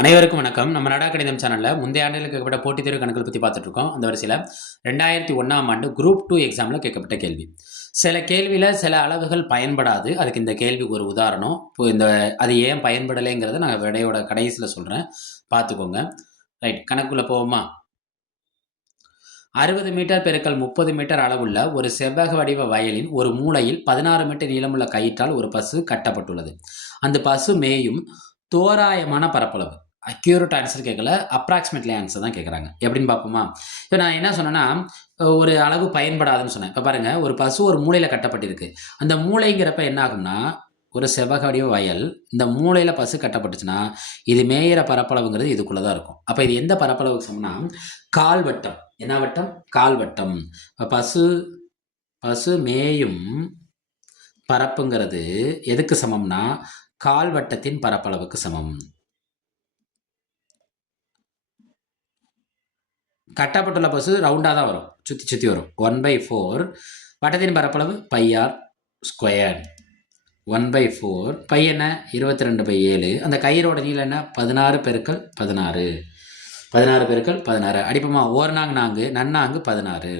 அனைவருக்கும் வணக்கம். நம்ம நடா கணிதம் சேனலில் முந்தைய ஆண்டில் கேட்கப்பட்ட போட்டித் தேர்வு கணக்குகள் பற்றி பார்த்துட்டு இருக்கோம். அந்த வரிசையில் 2001ஆம் ஆண்டு குரூப் 2 எக்ஸாமில் கேட்கப்பட்ட கேள்வி. சில கேள்வியில் சில அளவுகள் பயன்படாது. அதுக்கு இந்த கேள்விக்கு ஒரு உதாரணம். இப்போ அது ஏன் பயன்படலைங்கிறத நான் விடையோட கடைசியில் சொல்கிறேன், பார்த்துக்கோங்க. ரைட், கணக்குள்ளே போவோமா? 60 மீட்டர் பெருக்கல் 30 மீட்டர் அளவுள்ள ஒரு செவ்வக வடிவ வயலின் ஒரு மூலையில் 16 மீட்டர் நீளமுள்ள கயிற்றால் ஒரு பசு கட்டப்பட்டுள்ளது. அந்த பசு மேயும் தோராயமான பரப்பளவு, அக்யூரேட் ஆன்சர் கேட்கல, அப்ராக்சிமேட்லி ஆன்சர் தான் கேட்குறாங்க. எப்படின்னு பார்ப்போமா? இப்போ நான் என்ன சொன்னேன்னா, ஒரு அளவு பயன்படாதுன்னு சொன்னேன். இப்போ பாருங்கள், ஒரு பசு ஒரு மூலையில் கட்டப்பட்டிருக்கு. அந்த மூளைங்கிறப்ப என்ன ஆகும்னா, ஒரு செவ்வக வடிவ வயல், இந்த மூலையில் பசு கட்டப்பட்டுச்சுன்னா இது மேயிற பரப்பளவுங்கிறது இதுக்குள்ளே தான் இருக்கும். அப்போ இது எந்த பரப்பளவுக்கு சமம்னா கால்வட்டம். என்ன வட்டம்? கால்வட்டம். இப்போ பசு மேயும் பரப்புங்கிறது எதுக்கு சமம்னா கால்வட்டத்தின் பரப்பளவுக்கு சமம். கட்டப்பட்டுள்ள பசு ரவுண்டாக தான் வரும், சுற்றி சுற்றி வரும். 1/4 வட்டத்தின் பரப்பளவு πr². 1/4 பை என்ன? 22/7. அந்த கயிறோட நீளம் என்ன? 16 பெருக்கல் 16. 16 பெருக்கல் 16 அடிப்போமா? ஓர்நாங்கு 4, நன்னாங்கு 16.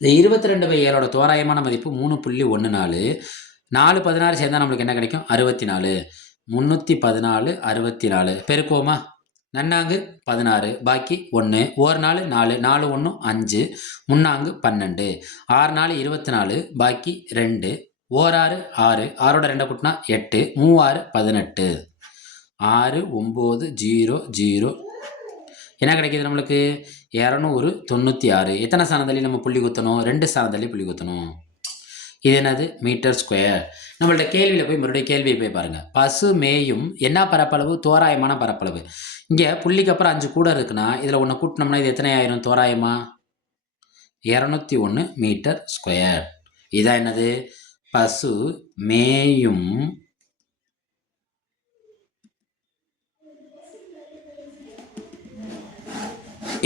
இந்த 22/7ஓட தோராயமான மதிப்பு 3.14. 4 16 சேர்ந்தால் நம்மளுக்கு என்ன கிடைக்கும்? 64. 314 64 பெருக்குவோமா? நன்னாங்கு 16, பாக்கி 1, ஒரு நாள் 4, 4 1 5, முன்னாங்கு 12, 6 4 24, பாக்கி 2, ஓராறு 6, 6ஓட 2 கூட்டினா 8, 3 6 18, 6 9 0 0. என்ன கிடைக்கிது நம்மளுக்கு? 296. எத்தனை ஸ்தானத்தள்ளி நம்ம புள்ளி குத்தணும்? 2 ஸ்தானத்தள்ளி புள்ளி குத்தணும். இது என்னது? Metre square. நம்மள்ட்ட கேள்வியில் போய் மறுபடியும் கேள்வியை போய் பாருங்கள். பசு மேயும் என்ன பரப்பளவு? தோராயமான பரப்பளவு. இங்கே புள்ளிக்கு அப்புறம் 5 கூட இருக்குன்னா இதில் ஒன்று கூட்டினோம்னா இது எத்தனை ஆயிரும் தோராயமா? 201 மீட்டர் ஸ்கொயர். இதான் என்னது? பசு மேயும்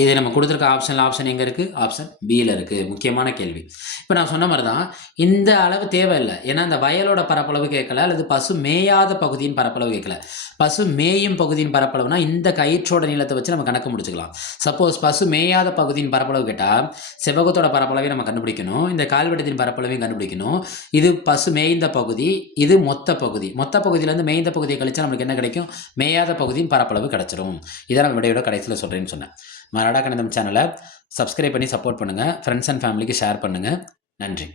இது நம்ம கொடுத்துருக்க ஆப்ஷன் எங்கே இருக்குது? ஆப்ஷன் பியில் இருக்குது. முக்கியமான கேள்வி. இப்போ நான் சொன்ன மாதிரி தான், இந்த அளவு தேவையில்லை. ஏன்னா இந்த வயலோட பரப்பளவு கேட்கல, அல்லது பசு மேயாத பகுதியின் பரப்பளவு கேட்கல. பசு மேயும் பகுதியின் பரப்பளவுனா இந்த கயிற்றோட நீளத்தை வச்சு நம்ம கணக்கு முடிச்சுக்கலாம். சப்போஸ் பசு மேயாத பகுதியின் பரப்பளவு கேட்டால் செவ்வகத்தோட பரப்பளவையும் நம்ம கண்டுபிடிக்கணும், இந்த கால்வட்டத்தின் பரப்பளவையும் கண்டுபிடிக்கணும். இது பசு மேய்ந்த பகுதி, இது மொத்த பகுதி. மொத்த பகுதியிலேருந்து மேய்ந்த பகுதியை கழிச்சா நம்மளுக்கு என்ன கிடைக்கும்? மேயாத பகுதியின் பரப்பளவு கிடச்சிரும். இதை நம்ம விடையோட கடைசியில் சொல்கிறேன்னு சொன்னேன். நடா கணிதம் சேனலை சப்ஸ்கிரைப் பண்ணி சப்போர்ட் பண்ணுங்கள். ஃப்ரெண்ட்ஸ் அண்ட் ஃபேமிலிக்கு ஷேர் பண்ணுங்கள். நன்றி.